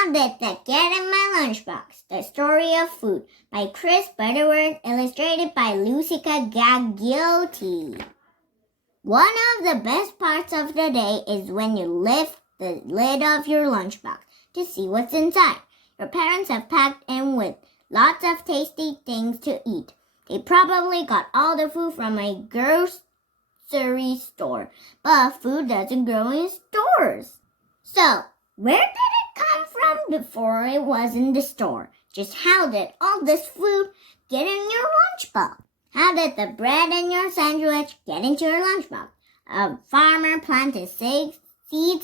How Did That Get in My Lunchbox? The Story of Food by Chris Butterworth, illustrated by Lucica Gagliotti. One of the best parts of the day is when you lift the lid of your lunchbox to see what's inside. Your parents have packed in with lots of tasty things to eat. They probably got all the food from a grocery store, but food doesn't grow in stores. So, where did it come from before it was in the store? Just how did all this food get in your lunchbox? How did the bread in your sandwich get into your lunchbox? A farmer planted seeds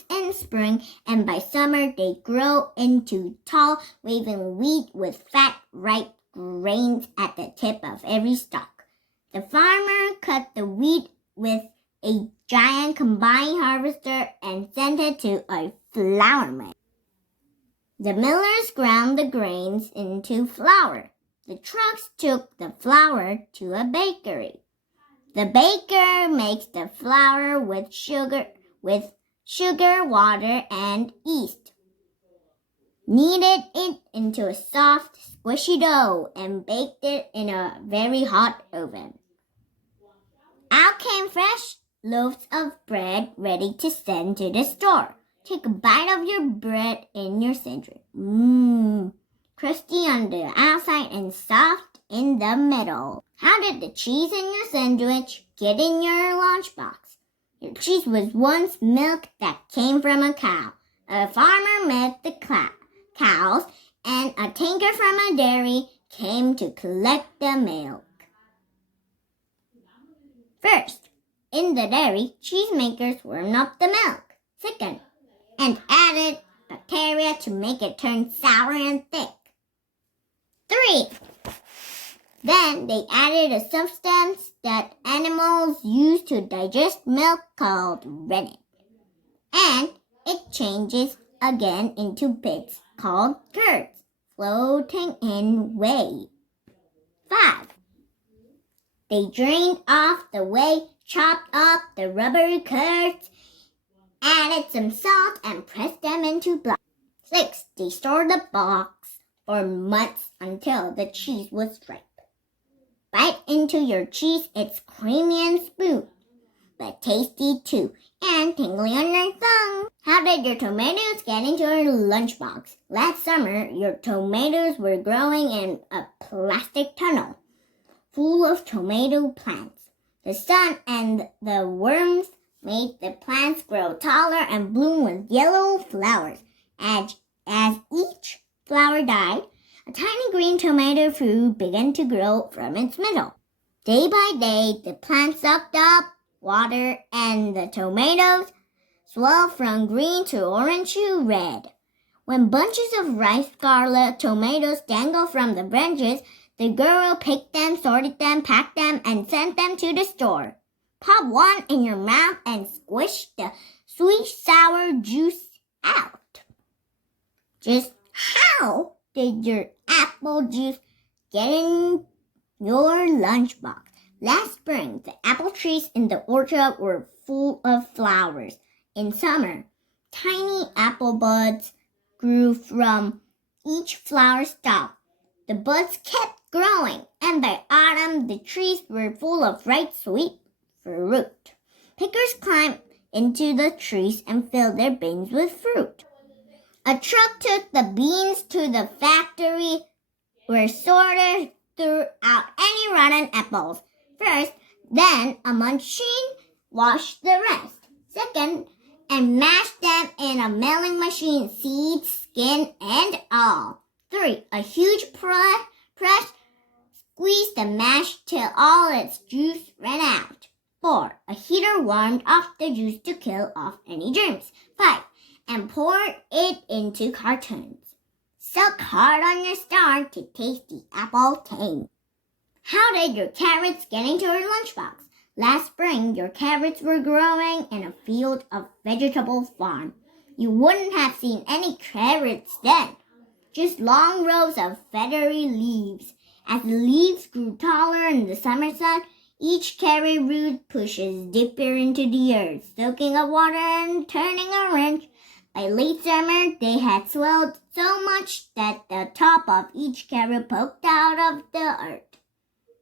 in spring, and by summer they grow into tall, waving wheat with fat, ripe grains at the tip of every stalk. The farmer cut the wheat with a giant combine harvester and sent it to a flour mill. The millers ground the grains into flour. The trucks took the flour to a bakery. The baker makes the flour with sugar, water, and yeast. Kneaded it into a soft, squishy dough and baked it in a very hot oven. Out came fresh loaves of bread ready to send to the store. Take a bite of your bread in your sandwich. Crusty on the outside and soft in the middle. How did the cheese in your sandwich get in your lunchbox? Your cheese was once milk that came from a cow. A farmer milked the cows, and a tinker from a dairy came to collect the milk. First, in the dairy, cheesemakers warmed up the milk. Second, and added bacteria to make it turn sour and thick. 3. Then they added a substance that animals use to digest milk called rennet. And it changes again into bits called curds, floating in whey. 5. They drained off the whey, chopped up the rubbery curds, added some salt, and pressed them into blocks. 6. They stored the box for months until the cheese was ripe. Bite into your cheese, it's creamy and smooth, but tasty too, and tingly on your tongue. How did your tomatoes get into your lunchbox? Last summer, your tomatoes were growing in a plastic tunnel full of tomato plants. The sun and the worms made the plants grow taller and bloom with yellow flowers. As each flower died, a tiny green tomato fruit began to grow from its middle. Day by day, the plant sucked up water, and the tomatoes swelled from green to orange to red. When bunches of ripe scarlet tomatoes dangled from the branches, the girl picked them, sorted them, packed them, and sent them to the store. Pop one in your mouth and squish the sweet sour juice out. Just how did your apple juice get in your lunchbox? Last spring, the apple trees in the orchard were full of flowers. In summer, tiny apple buds grew from each flower stalk. The buds kept growing, and by autumn, the trees were full of ripe, sweet fruit. Pickers climbed into the trees and filled their bins with fruit. A truck took the beans to the factory where sorters threw out any rotten apples. First, then a machine washed the rest. Second, and mashed them in a milling machine, seeds, skin, and all. 3. A huge press squeezed the mash till all its juice ran out. 4. A heater warmed up the juice to kill off any germs. 5. And poured it into cartons. Suck hard on your star to taste the apple tang. How did your carrots get into your lunchbox? Last spring, your carrots were growing in a field of vegetable farm. You wouldn't have seen any carrots then, just long rows of feathery leaves. As the leaves grew taller in the summer sun, each carrot root pushes deeper into the earth, soaking up water and turning orange. By late summer, they had swelled so much that the top of each carrot poked out of the earth.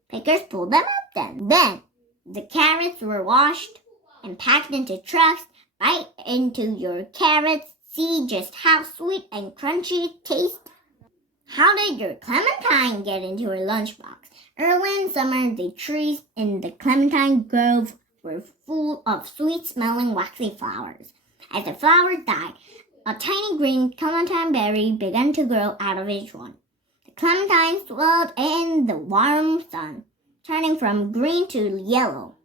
Pickers pulled them up then. Then, the carrots were washed and packed into trucks. Bite into your carrots. See just how sweet and crunchy it tastes. How did your clementine get into your lunchbox? Early in summer, the trees in the clementine grove were full of sweet-smelling waxy flowers. As the flowers died, a tiny green clementine berry began to grow out of each one. The clementine swelled in the warm sun, turning from green to yellow.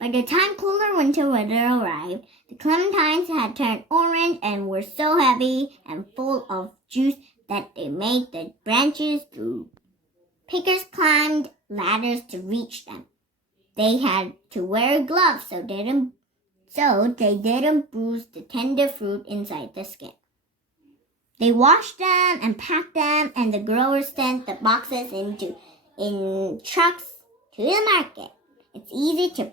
By the time cooler winter weather arrived, the clementines had turned orange and were so heavy and full of juice that they made the branches droop. Pickers climbed ladders to reach them. They had to wear gloves so they didn't bruise the tender fruit inside the skin. They washed them and packed them, and the growers sent the boxes in trucks to the market. It's easy to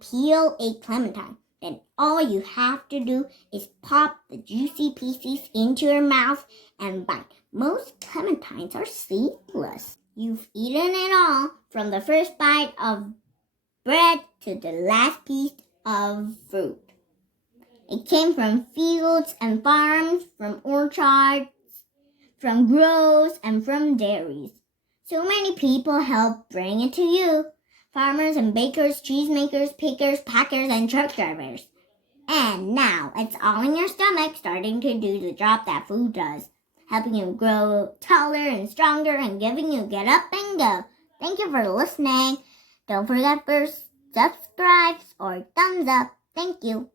peel a clementine. Then all you have to do is pop the juicy pieces into your mouth and bite. Most clementines are seedless. You've eaten it all, from the first bite of bread to the last piece of fruit. It came from fields and farms, from orchards, from groves, and from dairies. So many people helped bring it to you. Farmers and bakers, cheesemakers, pickers, packers, and truck drivers. And now it's all in your stomach, starting to do the job that food does, helping you grow taller and stronger and giving you get up and go. Thank you for listening. Don't forget to subscribe or thumbs up. Thank you.